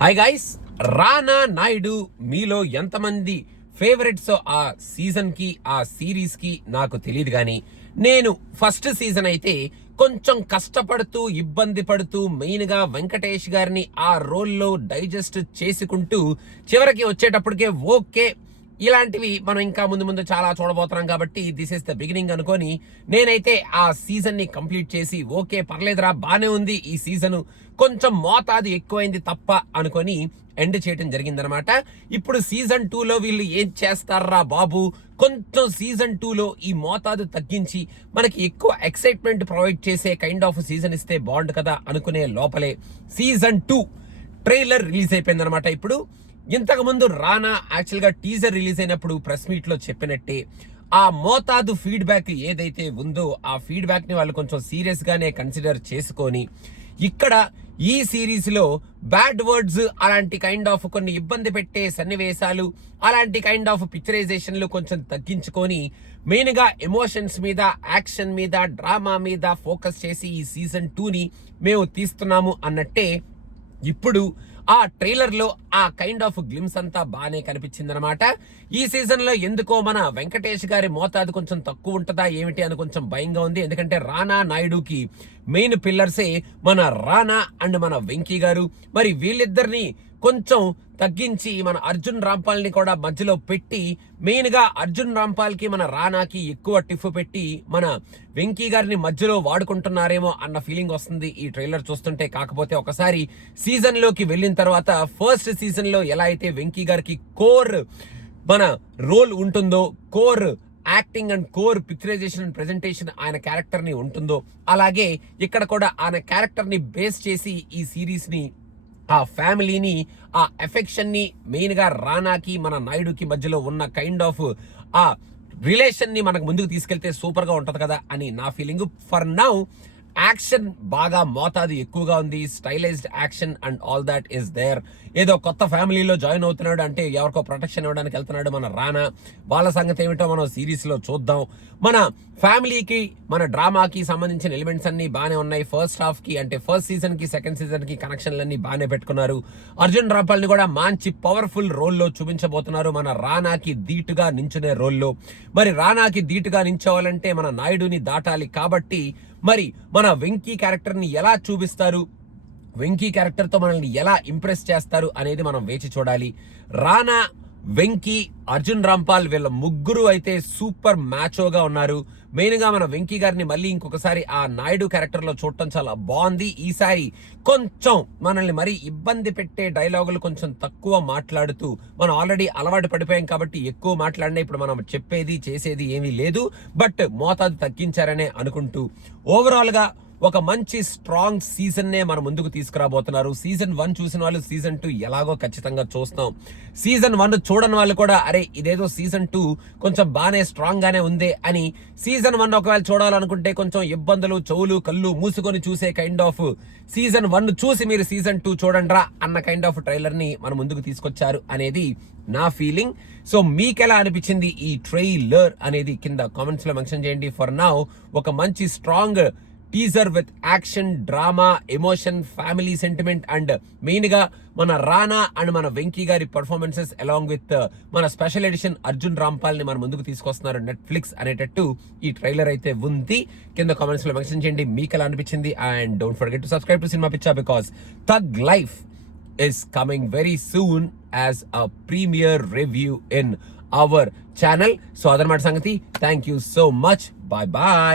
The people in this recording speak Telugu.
హాయ్ గైస్, రానా నాయుడు మీలో ఎంతమంది ఫేవరెట్స్ ఆ సీజన్ కి ఆ సిరీస్ కి నాకు తెలియదు, కానీ నేను ఫస్ట్ సీజన్ అయితే కొంచెం కష్టపడుతూ ఇబ్బంది పడుతూ మెయిన్ గా వెంకటేష్ గారిని ఆ రోల్లో డైజెస్ట్ చేసుకుంటూ చివరికి వచ్చేటప్పటికే ఓకే, ఇలాంటివి మనం ఇంకా ముందు ముందు చాలా చూడబోతున్నాం కాబట్టి దిస్ ఇస్ ద బిగినింగ్ అనుకొని నేనైతే ఆ సీజన్ ని కంప్లీట్ చేసి ఓకే పర్లేదురా బానే ఉంది, ఈ సీజన్ కొంచెం మోతాదు ఎక్కువైంది తప్ప అనుకొని ఎండ్ చేయడం జరిగిందనమాట. ఇప్పుడు సీజన్ 2లో వీళ్ళు ఏం చేస్తారా బాబు, కొంచెం సీజన్ 2లో ఈ మోతాదు తగ్గించి మనకి ఎక్కువ ఎక్సైట్మెంట్ ప్రొవైడ్ చేసే కైండ్ ఆఫ్ సీజన్ ఇస్తే బాగుండు కదా అనుకునే లోపలే సీజన్ 2 ట్రైలర్ రిలీజ్ అయిపోయింది అనమాట. ఇప్పుడు ఇంతకు ముందు రానా యాక్చువల్ గా టీజర్ రిలీజ్ అయినప్పుడు ప్రెస్ మీట్ లో చెప్పినట్టే ఆ మోతాదు ఫీడ్బ్యాక్ ఏదైతే ఉందో ఆ ఫీడ్బ్యాక్ ని వాళ్ళు కొంచెం సీరియస్ గానే కన్సిడర్ చేసుకొని ఇక్కడ ఈ సిరీస్ లో బ్యాడ్ వర్డ్స్ అలాంటి కైండ్ ఆఫ్ కొన్ని ఇబ్బంది పెట్టే సన్నివేశాలు అలాంటి కైండ్ ఆఫ్ పిక్చరైజేషన్లు కొంచెం తగ్గించుకొని మెయిన్ గా ఎమోషన్స్ మీద యాక్షన్ మీద డ్రామా మీద ఫోకస్ చేసి ఈ సీజన్ 2ని మేము తీస్తున్నాము అన్నట్టే ఇప్పుడు ఆ ట్రైలర్ లో ఆ కైండ్ ఆఫ్ గ్లిమ్స్ అంతా బాగానే కనిపించింది అనమాట. ఈ సీజన్ లో ఎందుకో మన వెంకటేష్ గారి మోతాదు కొంచెం తక్కువ ఉంటుందా ఏమిటి అని కొంచెం భయంగా ఉంది. ఎందుకంటే రానా నాయుడుకి మెయిన్ పిల్లర్సే మన రానా అండ్ మన వెంకీ గారు. మరి వీళ్ళిద్దరిని కొంచెం తగ్గించి మన అర్జున్ రాంపాల్ ని కూడా మధ్యలో పెట్టి మెయిన్ గా అర్జున్ రాంపాల్ కి మన రానాకి ఎక్కువ టిఫ్ పెట్టి మన వెంకీ గారిని మధ్యలో వాడుకుంటున్నారేమో అన్న ఫీలింగ్ వస్తుంది ఈ ట్రైలర్ చూస్తుంటే. కాకపోతే ఒకసారి సీజన్ లోకి వెళ్ళిన తర్వాత ఫస్ట్ సీజన్ లో ఎలా అయితే వెంకీ గారికి కోర్ మన రోల్ ఉంటుందో, core acting and core picturization and presentation ఆయన క్యారెక్టర్ ని ఉంటుందో, అలాగే ఇక్కడ కూడా ఆయన క్యారెక్టర్ ని బేస్ చేసి ఈ సిరీస్ ని ఆ ఫ్యామిలీని ఆ ఎఫెక్షన్ ని మెయిన్ గా రానాకి మన నాయుడుకి మధ్యలో ఉన్న కైండ్ ఆఫ్ ఆ రిలేషన్ ని మనకు ముందుకు తీసుకెళ్తే సూపర్ గా ఉంటది కదా అని నా ఫీలింగ్. ఫర్ నౌ యాక్షన్ బాగా మోతాదు ఎక్కువగా ఉంది, stylized action and all that is there. ఏదో కొత్త ఫ్యామిలీలో జాయిన్ అవుతున్నాడు అంటే ఎవరికో ప్రొటెక్షన్ ఇవ్వడానికి వెళ్తున్నాడు మన రానా, వాళ్ళ సంగతి ఏమిటో మనం సిరీస్ లో చూద్దాం. మన ఫ్యామిలీకి మన డ్రామాకి సంబంధించిన ఎలిమెంట్స్ అన్ని బాగానే ఉన్నాయి. ఫస్ట్ హాఫ్ కి అంటే ఫస్ట్ సీజన్ కి సెకండ్ సీజన్ కి కనెక్షన్లన్నీ బాగానే పెట్టుకున్నారు. అర్జున్ రాంపాల్ ని కూడా మంచి పవర్ఫుల్ రోల్లో చూపించబోతున్నారు మన రానాకి ధీటుగా నించునే రోల్లో. మరి రానాకి ధీటుగా నించోవాలంటే మన నాయుడుని దాటాలి కాబట్టి మరి మన వెంకీ క్యారెక్టర్ ని ఎలా చూపిస్తారు, వెంకీ క్యారెక్టర్ తో మనల్ని ఎలా ఇంప్రెస్ చేస్తారు అనేది మనం వేచి చూడాలి. రానా, వెంకీ, అర్జున్ రాంపాల్ వీళ్ళ ముగ్గురు అయితే సూపర్ మ్యాచోగా ఉన్నారు. మెయిన్ గా మన వెంకీ గారిని మళ్ళీ ఇంకొకసారి ఆ నాయుడు క్యారెక్టర్ లో చూడటం చాలా బాగుంది. ఈసారి కొంచెం మనల్ని మరీ ఇబ్బంది పెట్టే డైలాగులు కొంచెం తక్కువ మాట్లాడుతూ, మనం ఆల్రెడీ అలవాటు పడిపోయాం కాబట్టి ఎక్కువ మాట్లాడినా ఇప్పుడు మనం చెప్పేది చేసేది ఏమీ లేదు, బట్ మోతాదు తగ్గించారనే అనుకుంటూ ఓవరాల్ గా ఒక మంచి స్ట్రాంగ్ సీజన్ నే మన ముందుకు తీసుకురాబోతున్నారు. సీజన్ 1 చూసిన వాళ్ళు సీజన్ 2 ఎలాగో ఖచ్చితంగా చూస్తాం. సీజన్ 1 చూడని వాళ్ళు కూడా అరే ఇదేదో సీజన్ 2 కొంచెం బాగానే స్ట్రాంగ్ గానే ఉంది అని సీజన్ 1 ఒకవేళ చూడాలనుకుంటే కొంచెం ఇబ్బందులు చెవులు కళ్ళు మూసుకొని చూసే కైండ్ ఆఫ్ సీజన్ 1 చూసి మీరు సీజన్ 2 చూడండిరా అన్న కైండ్ ఆఫ్ ట్రైలర్ ని మన ముందుకు తీసుకొచ్చారు అనేది నా ఫీలింగ్. సో మీకెలా అనిపించింది ఈ ట్రైలర్ అనేది కింద కామెంట్స్ లో మెన్షన్ చేయండి. ఫర్ నౌ ఒక మంచి strong teaser with action, drama, emotion, family sentiment and main గా మన రానా అండ్ మన వెంకీ గారి పర్ఫార్మెన్సెస్ అలాంగ్ విత్ మన స్పెషల్ ఎడిషన్ అర్జున్ రాంపాల్ ని మన ముందుకు తీసుకొస్తున్నారు నెట్ఫ్లిక్స్ అనేటట్టు ఈ ట్రైలర్ అయితే ఉంది. కింద కామెంట్స్ లో మెన్షన్ చేయండి మీకు ఎలా అనిపించింది. And don't forget to subscribe to cinema Pichcha because Thug Life is coming very soon as a premiere review in our channel. So other mat sangati, thank you so much. Bye bye.